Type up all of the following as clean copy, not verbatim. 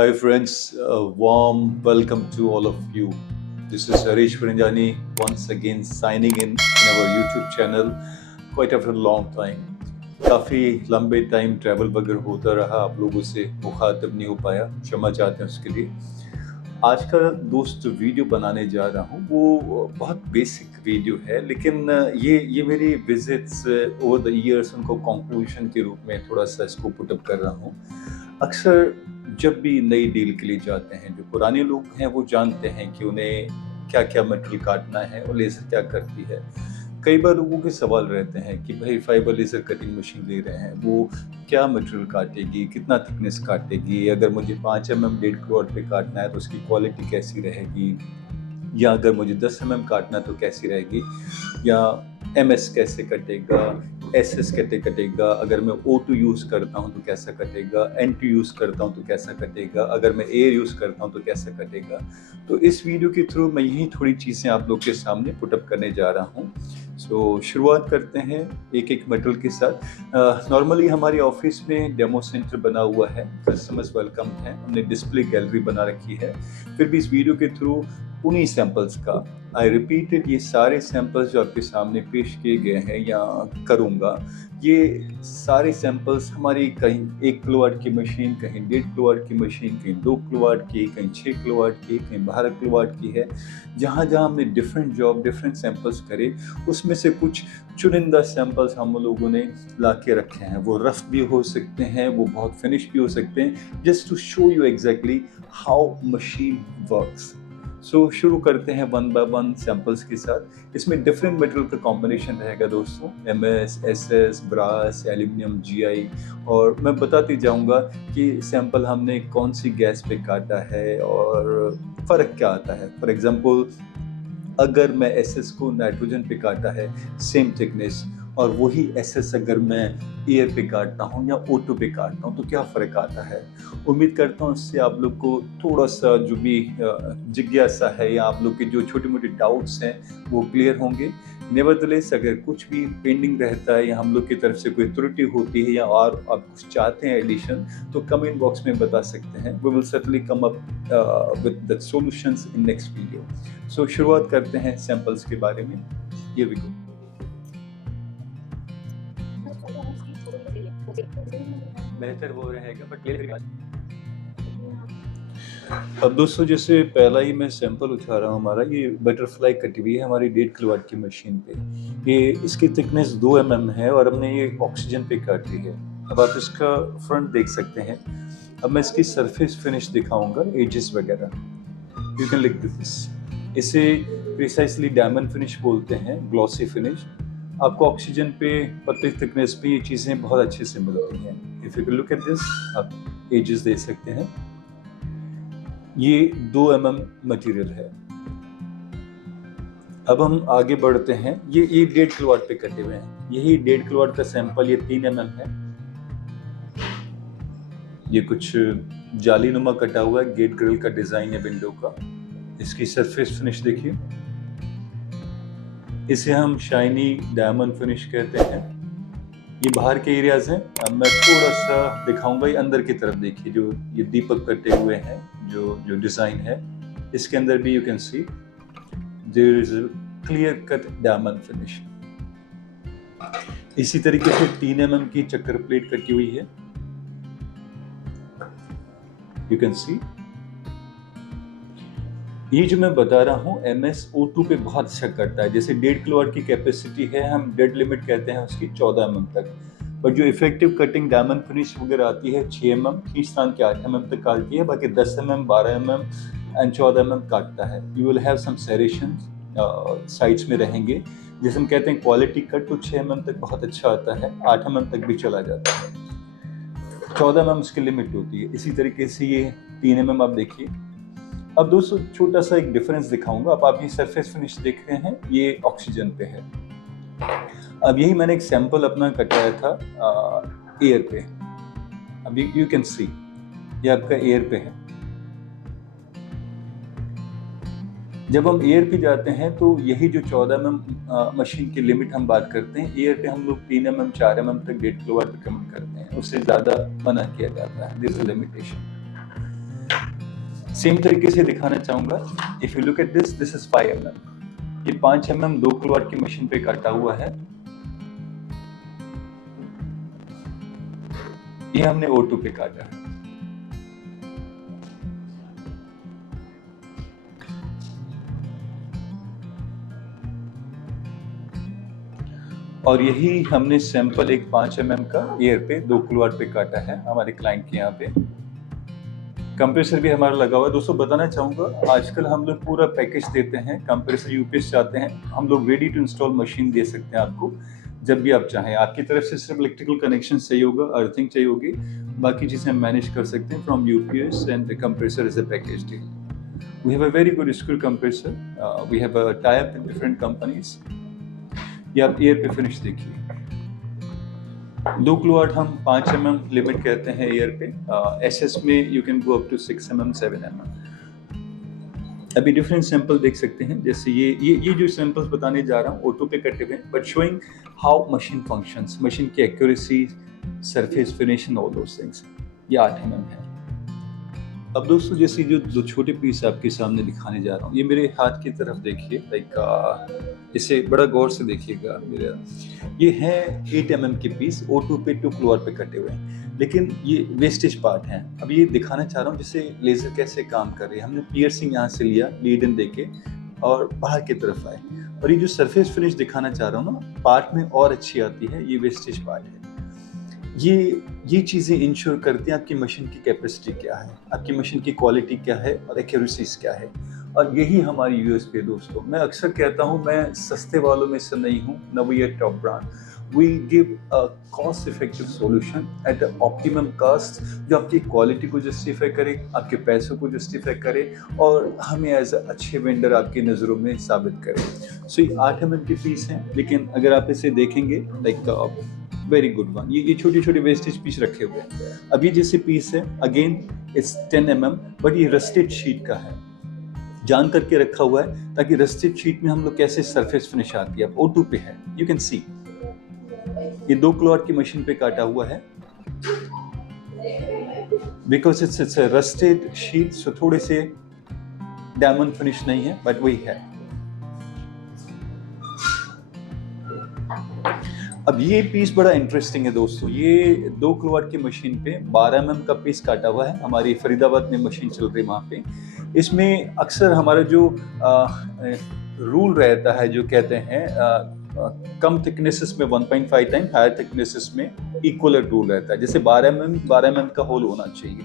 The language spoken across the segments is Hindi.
Hi friends, warm welcome to all of you. This is Harish Paranjani once again signing in our YouTube channel quite after a long time. काफ़ी लंबे टाइम ट्रैवल वगैरह होता रहा, आप लोगों से मुखातिब नहीं हो पाया, क्षमा चाहते हैं उसके लिए। आज का दोस्त वीडियो बनाने जा रहा हूँ वो बहुत बेसिक वीडियो है, लेकिन ये मेरी विजिट्स ओवर द ईयर्स उनको कंक्लूजन के रूप में थोड़ा सा इसको पुट अप कर रहा हूँ। अक्सर जब भी नई डील के लिए जाते हैं, जो पुराने लोग हैं वो जानते हैं कि उन्हें क्या क्या मटेरियल काटना है और लेज़र क्या करती है। कई बार लोगों के सवाल रहते हैं कि भाई फाइबर लेज़र कटिंग मशीन ले रहे हैं, वो क्या मटेरियल काटेगी, कितना थिकनेस काटेगी, अगर मुझे 5 mm 1.5 क्लोड पे काटना है तो उसकी क्वालिटी कैसी रहेगी, या अगर मुझे 10 mm काटना तो कैसी रहेगी, या MS कैसे कटेगा, SS कैसे कटेगा, अगर मैं O2 यूज़ करता हूँ तो कैसा कटेगा, N2 यूज़ करता हूँ तो कैसा कटेगा, अगर मैं एयर यूज़ करता हूँ तो कैसा कटेगा। तो इस वीडियो के थ्रू मैं यही थोड़ी चीज़ें आप लोग के सामने पुट अप करने जा रहा हूँ। शुरुआत करते हैं एक एक मटेरियल के साथ। नॉर्मली हमारी ऑफिस में डेमो सेंटर बना हुआ है, कस्टमर्स वेलकम हैं, हमने डिस्प्ले गैलरी बना रखी है। फिर भी इस वीडियो के थ्रू उन्हीं सैंपल्स का आई रिपीटेड ये सारे सैंपल्स जो आपके सामने पेश किए गए हैं या करूँगा, ये सारे सैंपल्स हमारी कहीं 1 किलोवाट की मशीन, कहीं 1.5 किलोवाट की मशीन, कहीं 2 किलोवाट की, कहीं 6 किलोवाट की, कहीं 12 किलोवाट की है। जहाँ जहाँ हमने डिफरेंट जॉब, डिफरेंट सैंपल्स करे, उसमें से कुछ चुनिंदा सैंपल्स हम लोगों ने ला के रखे हैं। वो रफ भी हो सकते हैं, वो बहुत फिनिश भी हो सकते हैं, just to show you exactly how machine works. शुरू करते हैं वन बाय वन सैंपल्स के साथ। इसमें डिफरेंट मटेरियल का कॉम्बिनेशन रहेगा दोस्तों, MS, SS, brass, aluminium, GI, और मैं बताते जाऊंगा कि सैंपल हमने कौन सी गैस पे काटा है और फ़र्क क्या आता है। फॉर एग्जांपल, अगर मैं SS को नाइट्रोजन पे काटा है सेम थिकनेस, और वही SS अगर मैं एयर पे काटता हूँ या O2 पे काटता हूँ तो क्या फ़र्क आता है। उम्मीद करता हूँ इससे आप लोग को थोड़ा सा जो भी जिज्ञासा है या आप लोग के जो छोटे मोटे डाउट्स हैं वो क्लियर होंगे। नेवरदलेस, अगर कुछ भी पेंडिंग रहता है या हम लोग की तरफ से कोई त्रुटि होती है या और आप कुछ चाहते हैं एडिशन, तो कमेंट बॉक्स में बता सकते हैं। We will certainly come up with the solutions in next video. शुरुआत करते हैं सैंपल्स के बारे में। ये भी बेहतर वो रहेगा, बट अब दोस्तों, जैसे पहला ही मैं सैंपल उठा रहा हूँ, हमारा ये बटरफ्लाई कटी हुई है हमारी 1.5 किलोवाट की मशीन पे। ये इसकी थिकनेस 2 mm है और हमने ये ऑक्सीजन पे काटी है। अब आप इसका फ्रंट देख सकते हैं। अब मैं इसकी सरफेस फिनिश दिखाऊंगा, एजेस वगैरह। यू कैन लिख दिस, इसे प्रिसाइसली डायमंड फिनिश बोलते हैं, ग्लॉसी फिनिश। आपको ऑक्सीजन पे पतली थिकनेस पे ये चीज़ें बहुत अच्छे से मिलती हैं। If you can look at this, आप एजेस देख सकते हैं। ये 2 mm मटेरियल है। अब हम आगे बढ़ते हैं। ये 1.5 किलोवाट पे कटे हुए हैं। यही 1.5 किलोवाट का सैंपल, ये 3 mm है। ये कुछ जालीनुमा कटा हुआ है, गेट ग्रिल का डिजाइन है विंडो का। इसकी सरफेस फिनिश देखिए, इसे हम शाइनी डायमंड फिनिश कहते हैं। ये बाहर के एरियाज हैं। अब मैं थोड़ा सा दिखाऊंगा, ये अंदर की तरफ देखिए, जो ये दीपक कटे हुए हैं, जो डिजाइन है, इसके अंदर भी you can see there is a clear cut diamond finish. इसी तरीके से 3 mm की चक्कर प्लेट कटी हुई है, यू कैन सी। ये जो मैं बता रहा हूँ MS O2 पे बहुत अच्छा करता है। जैसे 1.5 किलोवाट की कैपेसिटी है, हम डेड लिमिट कहते हैं उसकी 14 mm तक, बट जो इफेक्टिव कटिंग डायमंड फिनिश वगैरह आती है 6 mm, खींचतान के 8 mm तक काटती है, बाकी 10 mm, 12 mm एंड 14 mm काटता है। You will have some serration sides में रहेंगे। जैसे हम कहते हैं क्वालिटी कट, तो 6 mm तक बहुत अच्छा आता है, 8 mm तक भी चला जाता है, 14 mm उसकी लिमिट होती है। इसी तरीके से ये 3 mm आप देखिए। अब दोस्तों छोटा सा एक डिफरेंस दिखाऊंगा। अब आप ये सरफेस फिनिश देख रहे हैं, ये ऑक्सीजन पे है। अब यही मैंने एक सैंपल अपना कटाया था एयर पे। अब यू कैन सी ये आपका एयर पे है। जब हम एयर पे जाते हैं तो यही जो 14 mm मशीन की लिमिट हम बात करते हैं, एयर पे हम लोग 3 mm 4 mm तक 1.5 किलोवाट रिकमेंड करते हैं, उससे ज़्यादा मना किया जाता है। This is limitation. सेम तरीके से दिखाना चाहूंगा। If you look at this, this is 5 mm। ये 5 mm 2 किलोवाट की मशीन पे काटा हुआ है। ये हमने O2 पे काटा है। और यही हमने सैंपल एक 5 mm का एयर पे 2 किलोवाट पे काटा है हमारे क्लाइंट के यहाँ पे। कंप्रेसर भी हमारा लगा हुआ है। दोस्तों बताना चाहूँगा, आजकल हम लोग पूरा पैकेज देते हैं। कंप्रेसर यूपीएस चाहते हैं, हम लोग रेडी टू इंस्टॉल मशीन दे सकते हैं आपको जब भी आप चाहें। आपकी तरफ से सिर्फ इलेक्ट्रिकल कनेक्शन चाहिए होगा, अर्थिंग चाहिए होगी, बाकी चीज़ें हम मैनेज कर सकते हैं from UPS and compressor is a package deal. We have a very good screw compressor, we have a tie up with different companies. ये आप एयर पे फिनिश देखिए। 2 किलोवाट हम 5 mm लिमिट कहते हैं एयर पे। एसएस में you can go up to 6 mm 7 mm। अभी डिफरेंट सैंपल देख सकते हैं, जैसे ये जो सैंपल्स बताने जा रहा हूँ O2 पे कटे हुए, but showing how machine functions, machine की accuracy, surface finish, all those things. ये 8 mm है। अब दोस्तों जैसे जो दो छोटे पीस आपके सामने दिखाने जा रहा हूँ, ये मेरे हाथ की तरफ देखिए, लाइक इसे बड़ा गौर से देखिएगा। मेरा ये है 8 mm के पीस O2 पे 2 किलोवाट पे कटे हुए हैं, लेकिन ये वेस्टेज पार्ट हैं। अब ये दिखाना चाह रहा हूँ जैसे लेजर कैसे काम कर रही है। हमने पियर्सिंग यहाँ से लिया, लीड इन देके, और बाहर की तरफ आए। और ये जो सरफेस फिनिश दिखाना चाह रहा हूँ ना, पार्ट में और अच्छी आती है, ये वेस्टेज पार्ट है। ये चीज़ें इंश्योर करती हैं आपकी मशीन की कैपेसिटी क्या है, आपकी मशीन की क्वालिटी क्या है और एक्यूरेसीज क्या है। और यही हमारी यूएसपी है दोस्तों। मैं अक्सर कहता हूँ, मैं सस्ते वालों में से नहीं हूँ, न we are top brand. We give a cost effective solution at a optimum cost, जो आपकी क्वालिटी को जस्टिफाई करे, आपके पैसों को जस्टिफाई करे और हमें एज अ अच्छे वेंडर आपकी नज़रों में साबित करे। सो ये 8 mm के पीस हैं, लेकिन अगर आप इसे देखेंगे, लाइक वेरी गुड वन, ये छोटी छोटी वेस्टेज पीस रखे हुए हैं। अब ये जैसे पीस है, अगेन इट्स 10 mm, बट ये रस्टेड शीट का है, जान करके रखा हुआ है ताकि रस्टेड शीट में हम लोग कैसे सरफेस फिनिश आती है। अब O2 पे है, यू कैन सी ये 2 किलोवाट की मशीन पे काटा हुआ है। Because it's a rusted sheet, so थोड़े से डायमंड फिनिश नहीं है, बट वही है। अब ये पीस बड़ा इंटरेस्टिंग है दोस्तों। ये 2 किलोवाट की मशीन पे 12 mm का पीस काटा हुआ है। हमारी फरीदाबाद में मशीन चल रही है वहाँ पे। इसमें अक्सर हमारा जो रूल रहता है, जो कहते हैं कम थिकनेसेस में 1.5 टाइम, हायर थिकनेसेस में इक्वल रूल रहता है। जैसे 12 mm का होल होना चाहिए,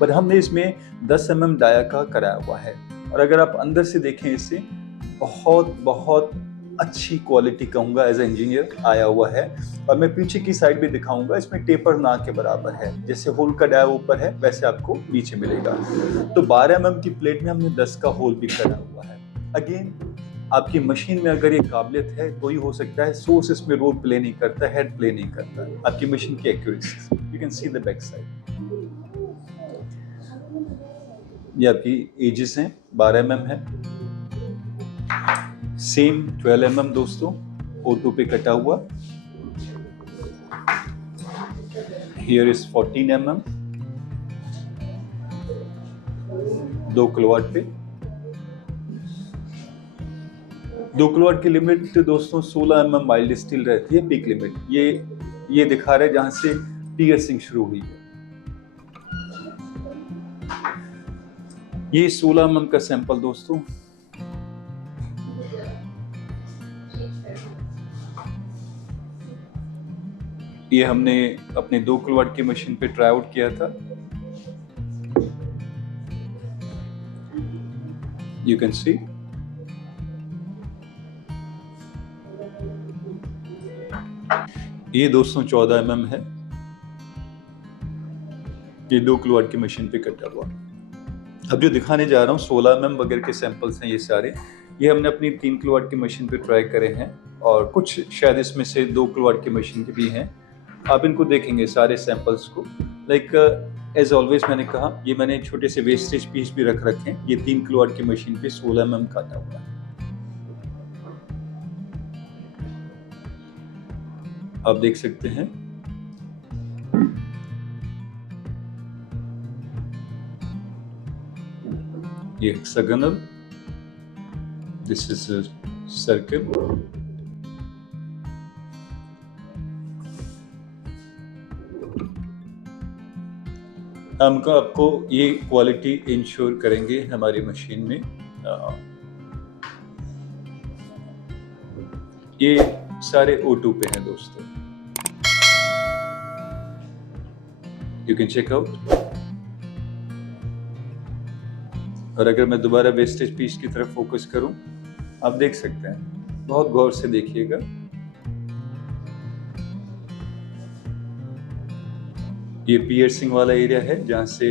पर हमने इसमें 10 mm डाया का कराया हुआ है। और अगर आप अंदर से देखें, इससे बहुत अच्छी क्वालिटी कहूँगा एज ए इंजीनियर आया हुआ है। और मैं पीछे की साइड भी दिखाऊंगा, इसमें टेपर ना के बराबर है। जैसे होल का डाया ऊपर है, वैसे आपको नीचे मिलेगा। तो 12 mm की प्लेट में हमने 10 का होल भी करा हुआ है। अगेन आपकी मशीन में अगर ये काबिलियत है तो ही हो सकता है। सोर्स इसमें रोल प्ले नहीं करता, हेड प्ले नहीं करता। आपकी मशीन की accuracy, you can see the back side. ये आपकी एजेस हैं, 12 mm है। सेम 12 mm दोस्तों, O2 पे कटा हुआ। Here is 14 mm, 2 किलोवाट पे। 2 किलोवाट की लिमिट दोस्तों 16 mm माइल्ड स्टील रहती है, पीक लिमिट। ये दिखा रहा है जहां से पियर्सिंग शुरू हुई है। ये 16 mm का सैंपल दोस्तों। ये हमने अपने 2 किलोवाट की मशीन पे ट्राई आउट किया था। यू कैन सी ये दोस्तों 14 mm है। ये 2 किलोवाट की मशीन पे कटा हुआ। अब जो दिखाने जा रहा हूँ 16 mm वगैरह के सैंपल्स हैं ये सारे। ये हमने अपनी 3 किलोवाट की मशीन पे ट्राई करे हैं, और कुछ शायद इसमें से 2 किलोवाट की मशीन के भी हैं। आप इनको देखेंगे सारे सैंपल्स को। लाइक एज ऑलवेज मैंने कहा, ये मैंने छोटे से वेस्टेज पीस भी रख रखे हैं। ये 3 किलोवाट की मशीन पे 16 mm काटा हुआ है। आप देख सकते हैं। ये hexagonal, this is a circle. हम आपको ये क्वालिटी इंश्योर करेंगे हमारी मशीन में। ये सारे O2 पे हैं दोस्तों, यू कैन चेक आउट। और अगर मैं दोबारा वेस्टेज पीस की तरफ फोकस करूं, आप देख सकते हैं, बहुत गौर से देखिएगा। ये पियर्सिंग वाला एरिया है जहां से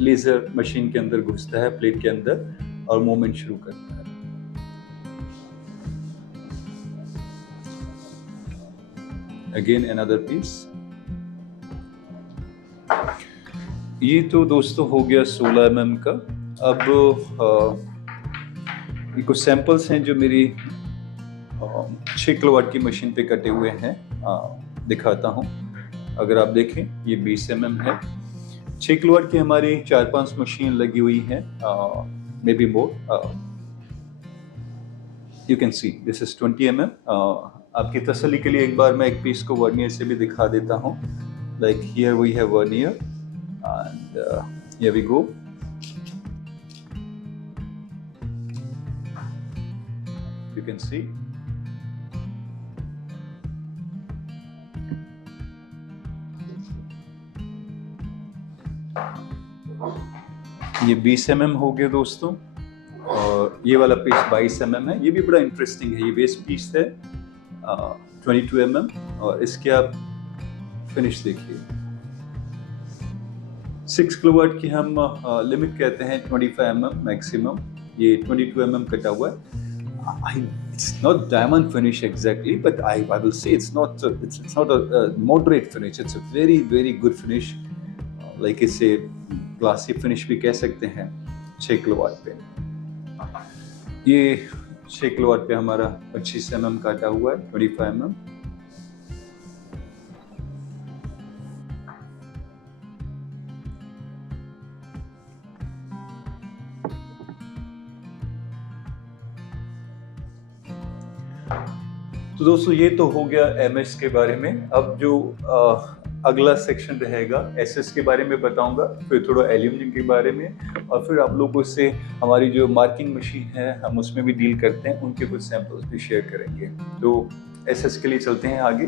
लेजर मशीन के अंदर घुसता है, प्लेट के अंदर, और मूवमेंट शुरू करता है। Again another piece. ये तो दोस्तों हो गया 16 mm का। अब ये कुछ सैंपल्स हैं जो मेरी 6 किलोवाट की मशीन पे कटे हुए हैं, दिखाता हूँ। अगर आप देखें, ये 20 mm है। 6 किलोवाट की हमारी 4-5 मशीन लगी हुई हैं, may be more. You can see this is 20 mm। आपकी तसल्ली के लिए एक बार मैं एक पीस को वर्नियर से भी दिखा देता हूँ। Like here we have vernier and here we go। You can see ये 20 mm हो गया दोस्तों, और ये वाला पीस 22 mm है। ये भी बड़ा इंटरेस्टिंग है। ये बेस पीस है 22 mm, और इसके आप फिनिश देखिए। 6 किलोवाट की हम लिमिट कहते हैं 25 mm मैक्सिमम। ये 22 mm कटा हुआ है। It's not diamond finish exactly, but I will say it's not a moderate finish. It's a very good finish. Like इसे ग्लासी फिनिश भी कह सकते हैं 6 किलोवाट पे। ये 6 किलोवाट पे हमारा 25 mm काटा हुआ है, 25 mm। तो दोस्तों ये तो हो गया MS के बारे में। अब जो अगला सेक्शन रहेगा SS के बारे में बताऊंगा, फिर थोड़ा एल्यूमिनियम के बारे में, और फिर आप लोगों से हमारी जो मार्किंग मशीन है हम उसमें भी डील करते हैं, उनके कुछ सैंपल्स भी शेयर करेंगे। तो SS के लिए चलते हैं आगे।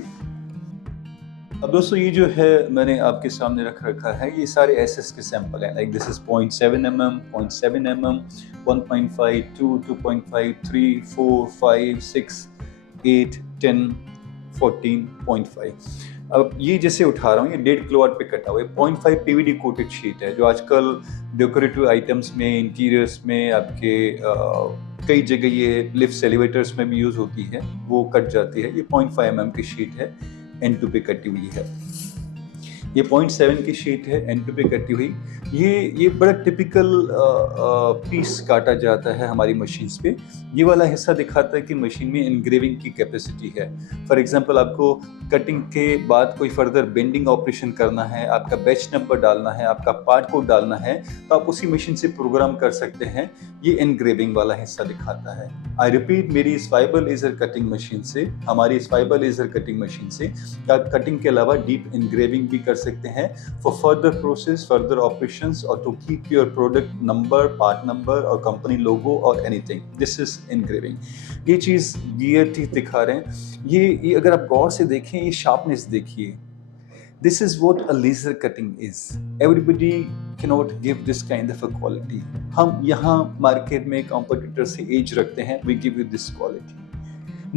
अब दोस्तों ये जो है मैंने आपके सामने रखा है, ये सारे SS के सैंपल हैं। Like this is 0.7 mm, 0.7 mm, 1.5, 2, 2.5, 3, 4, 5, 6, 8, 10, 14.5। अब ये जैसे उठा रहा हूँ, ये 1.5 किलोवाट पे कटा हुआ है। 0.5 PVD कोटेड शीट है, जो आजकल डेकोरेटिव आइटम्स में, इंटीरियर्स में, आपके कई जगह ये लिफ्ट्स, एलिवेटर्स में भी यूज होती है, वो कट जाती है। ये 0.5 mm की शीट है, N2 पे कटी हुई है। ये 0.7 की शीट है, N2 पे कटी हुई। ये बड़ा टिपिकल पीस काटा जाता है हमारी मशीन्स पे। ये वाला हिस्सा दिखाता है कि मशीन में एनग्रेविंग की कैपेसिटी है। फॉर एग्जांपल, आपको कटिंग के बाद कोई फर्दर बेंडिंग ऑपरेशन करना है, आपका बैच नंबर डालना है, आपका पार्ट कोड डालना है, तो आप उसी मशीन से प्रोग्राम कर सकते हैं। ये एनग्रेविंग वाला हिस्सा दिखाता है। आई रिपीट, मेरी इस फाइबर लेजर कटिंग मशीन से, हमारी इस फाइबर लेजर कटिंग मशीन से आप कटिंग के अलावा डीप एनग्रेविंग भी कर सकते हैं for further process, further operations, और to keep your product number, part number और कंपनी लोगो और एनीथिंग। This is engraving. ये चीज गियर टीथ दिखा रहे हैं। ये अगर आप गौर से देखें, ये शार्पनेस देखिए। This is what a laser cutting is. Everybody cannot give this kind of a quality. हम यहाँ मार्केट में कॉम्पिटिटर से एज रखते हैं, we give you this quality.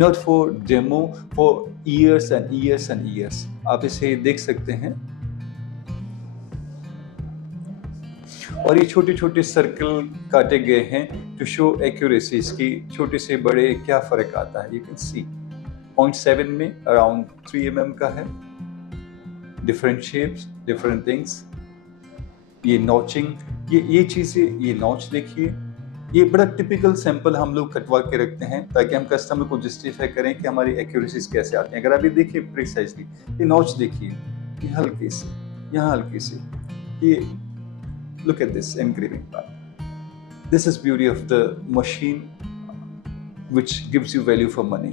Not for demo, for years and years and years. आप इसे देख सकते हैं। और ये छोटे छोटे सर्कल काटे गए हैं टू शो एक्यूरेसी, इसकी छोटे से बड़े क्या फर्क आता है। यू कैन सी 0.7 में अराउंड 3 mm का है। Different shapes, different things. ये नॉचिंग, ये चीज़ें, ये नॉच देखिए। ये बड़ा टिपिकल सैंपल हम लोग कटवा के रखते हैं ताकि हम कस्टमर को जस्टिफाई करें कि हमारी एक्यूरेसीज कैसे आती हैं। अगर आप ये देखिए प्रिसाइजली, ये नॉच देखिए, ये हल्के से, यहाँ हल्के से, ये look at this engraving part. This is beauty of the machine which gives you value for money.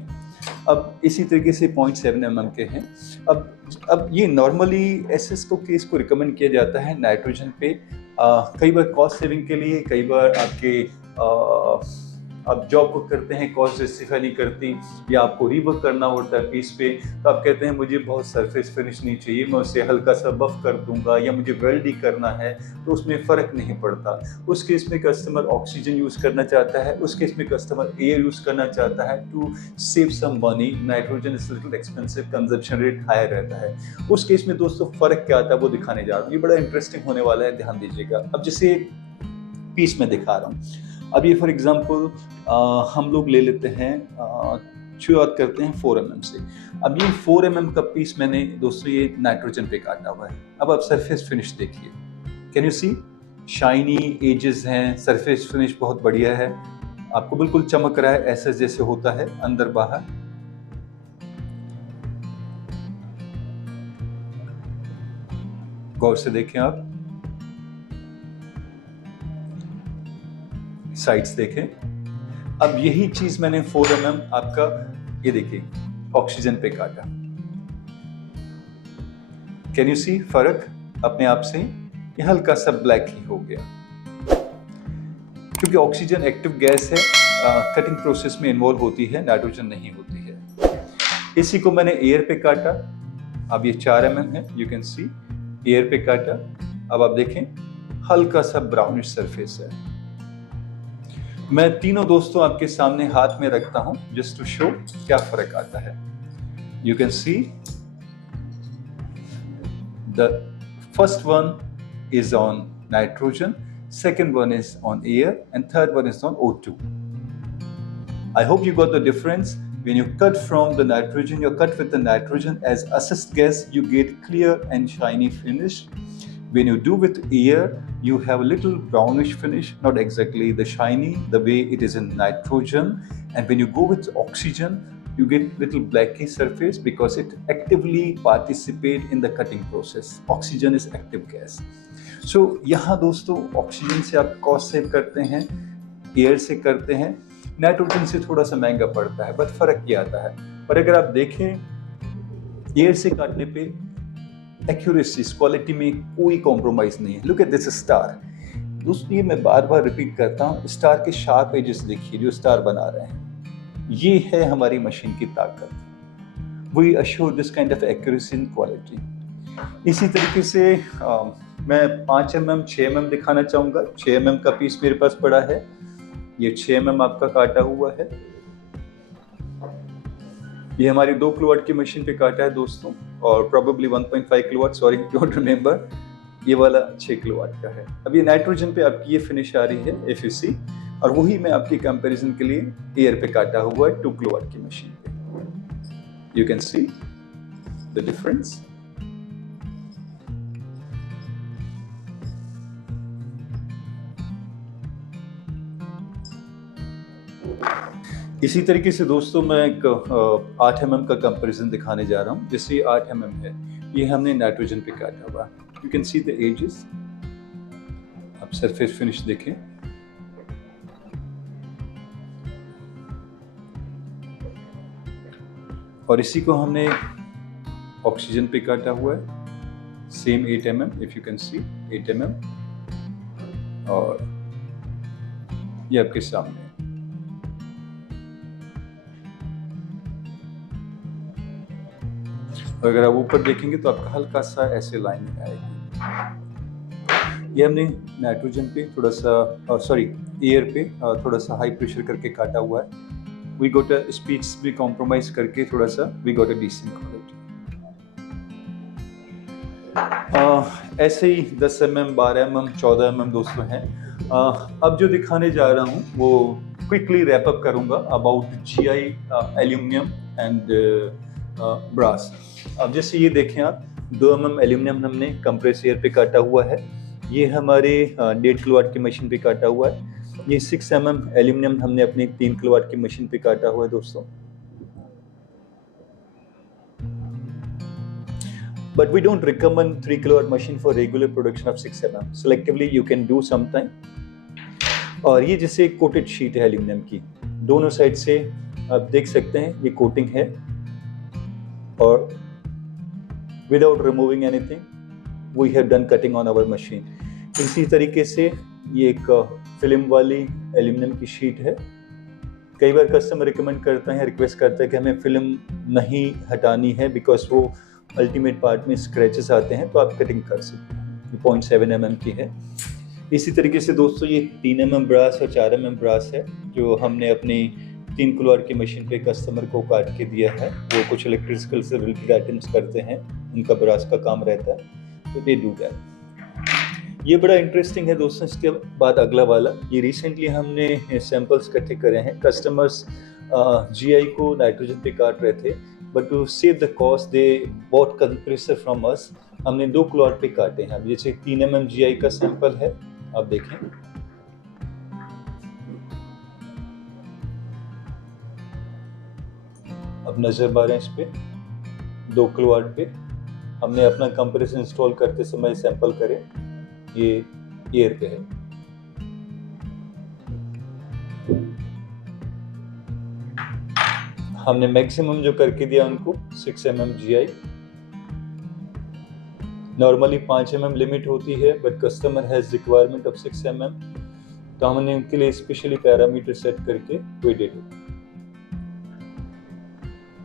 अब इसी तरीके से 0.7 mm के हैं। अब ये नॉर्मली एसएस को केस को रिकमेंड किया जाता है नाइट्रोजन पे, कई बार कॉस्ट सेविंग के लिए, कई बार आपके आप जॉब को करते हैं, कॉस्ट जस्टिफाई नहीं करती, या आपको रीवर्क करना होता है पीस पे, तो आप कहते हैं मुझे बहुत सरफेस फिनिश नहीं चाहिए, मैं उसे हल्का सा बफ कर दूंगा, या मुझे वेल्ड ही करना है, तो उसमें फ़र्क नहीं पड़ता। उस केस में कस्टमर ऑक्सीजन यूज़ करना चाहता है, उस केस में कस्टमर एयर यूज़ करना चाहता है to save some money. Nitrogen is little expensive, consumption rate high रहता है। उस केस में दोस्तों फ़र्क क्या आता है वो दिखाने जा रहा हूँ। ये बड़ा इंटरेस्टिंग होने वाला है, ध्यान दीजिएगा। अब जैसे पीस में दिखा रहा हूँ, अब ये फॉर एग्जांपल हम लोग ले लेते हैं, शुरुआत करते हैं 4 mm से। अब ये 4 mm का पीस मैंने दोस्तों ये नाइट्रोजन पे काटा हुआ है। अब आप सरफेस फिनिश देखिए, can you see, shiny edges हैं, सरफेस फिनिश बहुत बढ़िया है, आपको बिल्कुल चमक रहा है ऐसा जैसे होता है अंदर बाहर। गौर से देखें आप, साइड्स देखें। अब यही चीज मैंने 4 mm आपका ये देखिए ऑक्सीजन पे काटा, कैन यू सी फर्क अपने आप से, ये हल्का सा ब्लैक ही हो गया, क्योंकि ऑक्सीजन एक्टिव गैस है, कटिंग प्रोसेस में इन्वॉल्व होती है, नाइट्रोजन नहीं होती है। इसी को मैंने एयर पे काटा, अब ये 4 mm है, यू कैन सी, एयर पे काटा। अब आप देखें हल्का सा ब्राउनिश सरफेस है। मैं तीनों दोस्तों आपके सामने हाथ में रखता हूं जस्ट टू शो क्या फर्क आता है। You can see the first one is on nitrogen, second one is on air, and third one is on O2. I hope you got the difference. When you cut from the nitrogen, you cut with the nitrogen as assist gas, you get clear and shiny finish. When you do with air, you have a little brownish finish, not exactly the shiny the way it is in nitrogen. And when you go with oxygen, you get little blacky surface because it actively participate in the cutting process. Oxygen is active gas. So यहाँ दोस्तों ऑक्सीजन से आप कॉस्ट सेव करते हैं, एयर से करते हैं, नाइट्रोजन से थोड़ा सा महंगा पड़ता है, बट फर्क ये आता है। पर अगर आप देखें एयर से काटने पे एक्यूरेसी, क्वालिटी में कोई कॉम्प्रोमाइज नहीं है। लुक एट दिस स्टार दोस्तों, ये मैं बार बार रिपीट करता हूँ, स्टार के शार्प एजेस देखिए जो स्टार बना रहे हैं, ये है हमारी मशीन की ताकत। We assure this kind of accuracy in quality. इसी तरीके से मैं 5 mm 6 mm दिखाना चाहूँगा। 6 mm का पीस मेरे पास पड़ा है, ये 6 mm आपका काटा हुआ है, ये हमारी 2 किलोवाट की मशीन पे काटा है दोस्तों, और probably 1.5 kilowatt, sorry don't remember, ये वाला 6 किलोवाट का है। अब ये नाइट्रोजन पे आपकी ये फिनिश आ रही है FEC, और वही मैं आपकी कंपैरिजन के लिए एयर पे काटा हुआ है 2 किलोवाट की मशीन पे। You can see the difference. इसी तरीके से दोस्तों मैं एक 8 mm का कंपैरिजन दिखाने जा रहा हूँ। जैसे 8 mm है, ये हमने नाइट्रोजन पे काटा हुआ। You can see the edges, आप सरफेस फिनिश देखें, और इसी को हमने ऑक्सीजन पे काटा हुआ है, same 8 mm, if you can C 8 mm, और ये आपके सामने। अगर आप ऊपर देखेंगे तो आपका हल्का सा ऐसे लाइनिंग आएगी। ये हमने नाइट्रोजन पे थोड़ा सा सॉरी एयर पे थोड़ा सा हाई प्रेशर करके काटा हुआ है। वी गॉट अ स्पीड्स भी कॉम्प्रोमाइज करके थोड़ा सा we got a decent quality. ऐसे ही 10 mm 12 mm 14 mm दोस्तों हैं। अब जो दिखाने जा रहा हूँ वो क्विकली रैप अप करूँगा about GI aluminium and brass. अब जैसे ये देखें आप, 2 mm एल्यूमिनियम हमने कंप्रेस एयर पे काटा हुआ है, ये हमारे 1.5 किलोवाट की मशीन पे काटा हुआ है। ये 6 mm एल्यूमिनियम हमने अपनी 3 किलोवाट की मशीन पे काटा हुआ है दोस्तों। But we don't recommend 3 kilowatt machine for regular production of 6 mm. Selectively you can do sometime. और ये जैसे एक कोटेड शीट है एल्यूमिनियम की, दोनों साइड से आप देख सकते हैं ये कोटिंग है, और without removing anything we have done cutting on our machine. इसी तरीके से ये एक फिल्म वाली एल्यूमिनियम की शीट है। कई बार कस्टमर रिकमेंड करते हैं, रिक्वेस्ट करते हैं कि हमें फिल्म नहीं हटानी है बिकॉज वो अल्टीमेट पार्ट में स्क्रैचेस आते हैं, तो आप कटिंग कर सकते हैं। ये 0.7 mm की है। इसी तरीके से दोस्तों ये 3 mm ब्रास और 4 mm ब्रास है जो हमने अपनी 3 किलोवाट की मशीन पे कस्टमर को काट के दिया है। वो कुछ इलेक्ट्रिकल से रिलेटेड आइटम्स करते हैं, उनका ब्रास का काम रहता है, तो दे डू दैट। ये बड़ा इंटरेस्टिंग है दोस्तों। इसके बाद अगला वाला, ये रिसेंटली हमने सैंपल्स इकट्ठे करे हैं। कस्टमर्स GI को नाइट्रोजन पे काट रहे थे, but to save the cost they bought compressor from us. हमने 2 किलोवाट पे काटे हैं। अब जैसे 3 mm GI का सैंपल है, आप देखें, अब नजर मारें इस पे 2 किलोवाट पे हमने अपना कंप्रेसर इंस्टॉल करते समय सैंपल करे, ये एयर पे है। हमने मैक्सिमम जो करके दिया उनको 6 mm GI। Normally 5 mm limit होती है, but customer has requirement of 6 mm, तो हमने उनके लिए स्पेशली पैरामीटर सेट करके we did it.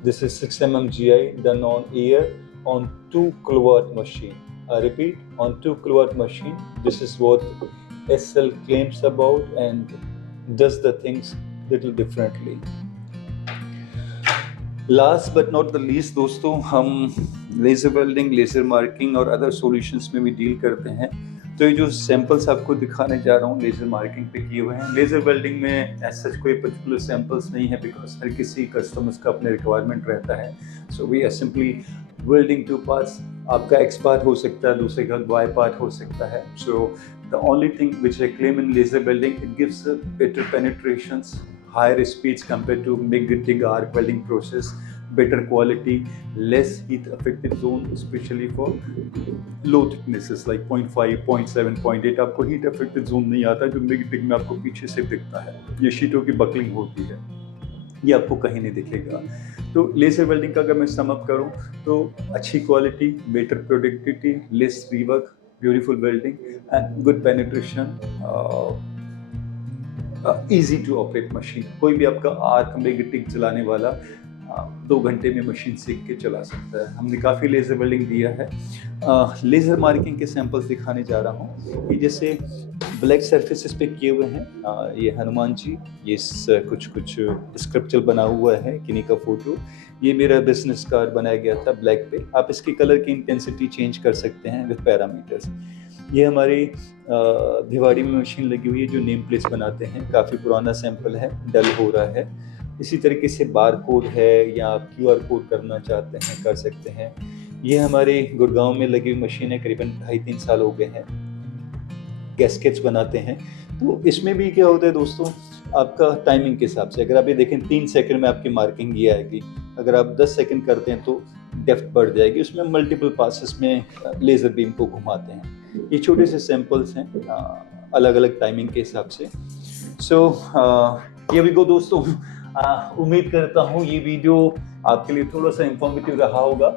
This is 6 mm GI done on air on 2 kilowatt machine. I repeat, on 2 kilowatt machine. This is what SL claims about and does the things little differently. Last but not the least दोस्तों, हम लेजर वेल्डिंग, लेजर मार्किंग और अदर सॉल्यूशंस में भी डील करते हैं। तो ये जो सैंपल्स आपको दिखाने जा रहा हूँ लेजर मार्किंग पे किए हुए हैं। लेजर वेल्डिंग में ऐसा सच कोई पर्टिकुलर सैंपल्स नहीं है, बिकॉज हर किसी कस्टमर्स का अपने रिक्वायरमेंट रहता है। So we are simply welding 2 parts. आपका X पार्ट हो सकता है, दूसरे का Y पार्ट हो सकता है। So the only thing which I claim in laser welding, it gives better penetrations, higher speeds compared to MIG arc welding process, better quality, less heat affected zone, especially for low thicknesses like 0.5, 0.7, 0.8। आपको heat affected zone नहीं आता जो MIG में आपको पीछे से दिखता है। ये शीटों की बकलिंग होती है, ये आपको कहीं नहीं दिखेगा। तो लेजर वेल्डिंग का अगर मैं सम अप करूँ तो अच्छी quality, better productivity, less rework, beautiful welding and good penetration, easy to operate machine. कोई भी आपका आर्क MIG चलाने वाला 2 घंटे में मशीन सीख के चला सकता है। हमने काफ़ी लेज़र वेल्डिंग दिया है। लेज़र मार्किंग के सैंपल्स दिखाने जा रहा हूँ। ये जैसे ब्लैक सरफेसेस पे किए हुए हैं, ये हनुमान जी, ये कुछ स्क्रिप्चर बना हुआ है, किन्हीं का फोटो। ये मेरा बिजनेस कार्ड बनाया गया था ब्लैक पे। आप इसकी कलर की इंटेंसिटी चेंज कर सकते हैं विद पैरामीटर्स। ये हमारी भिवाड़ी में मशीन लगी हुई है जो नेम प्लेट्स बनाते हैं। काफ़ी पुराना सैंपल है, डल हो रहा है। इसी तरीके से बार कोड है, या आप QR कोड करना चाहते हैं कर सकते हैं। ये हमारे गुड़गांव में लगी हुई मशीन है, करीबन 2.5-3 साल हो गए हैं। गैस्केट्स बनाते हैं। तो इसमें भी क्या होता है दोस्तों, आपका टाइमिंग के हिसाब से, अगर आप ये देखें 3 सेकंड में आपकी मार्किंग ये आएगी। अगर आप 10 सेकंड करते हैं तो डेप्थ बढ़ जाएगी। उसमें मल्टीपल पासेस में लेज़र बीम को घुमाते हैं। ये छोटे से सैंपल्स हैं अलग अलग टाइमिंग के हिसाब से। सो ये वी गो दोस्तों। उम्मीद करता हूँ ये वीडियो आपके लिए थोड़ा सा इंफॉर्मेटिव रहा होगा।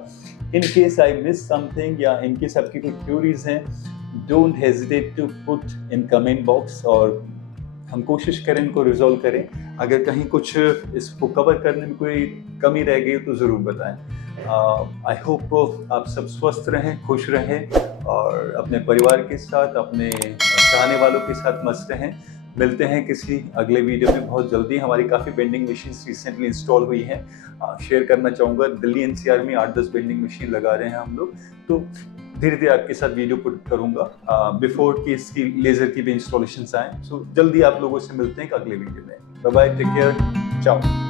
In case I miss something या इन केस आपकी कोई क्यूरीज हैं, don't hesitate to put in comment box और हम कोशिश करें इनको रिजॉल्व करें। अगर कहीं कुछ इसको कवर करने में कोई कमी रह गई तो ज़रूर बताएं। आई होप आप सब स्वस्थ रहें, खुश रहें और अपने परिवार के साथ, अपने चाहने वालों के साथ मस्त रहें। मिलते हैं किसी अगले वीडियो में बहुत जल्दी। हमारी काफ़ी बेंडिंग मशीन्स रिसेंटली इंस्टॉल हुई हैं, शेयर करना चाहूँगा। दिल्ली NCR में 8-10 बेंडिंग मशीन लगा रहे हैं हम लोग, तो धीरे धीरे आपके साथ वीडियो पुट करूँगा बिफोर कि इसकी लेज़र की भी इंस्टॉलेशंस आएँ। सो जल्दी आप लोगों से मिलते हैं अगले वीडियो में। बाय बाय, टेक केयर, चाओ।